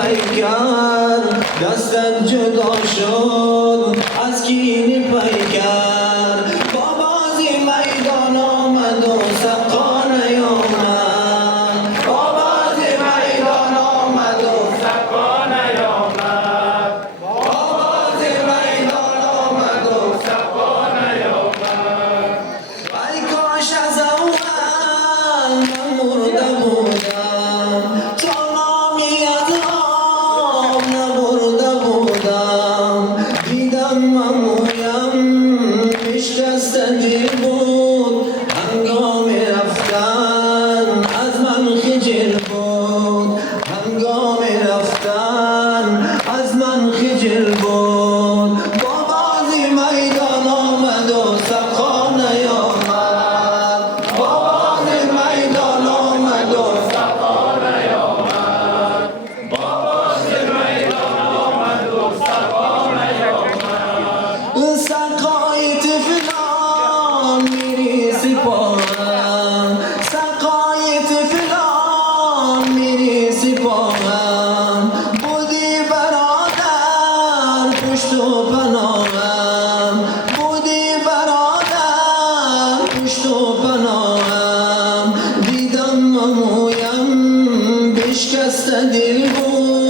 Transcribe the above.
پیکر دستت جدا شد از کینی پیکر با بازی میدان آمد و سقا نیامد با بازی میدان آمد و سقا نیامد با بازی میدان آمد و سقا نیامد ای کاش از اول من مرده بودم تا نامی از آب نبرده بودم دیدم ممویم بشکست دیر بود هنگام رفتن از من خجل بود هنگام رفتن از من خجل بود با بازی میدان آمد و سقا نیامد با بازی میدان آمد و سقا نیامد با بازی میدان آمد و سقا نیامد سقای طفلان میری سپاهم سقای طفلان میری سپاهم بودی برادر پشت و پناهم بودی برادر پشت و پناهم دیدم ممویم بشکسته دل بود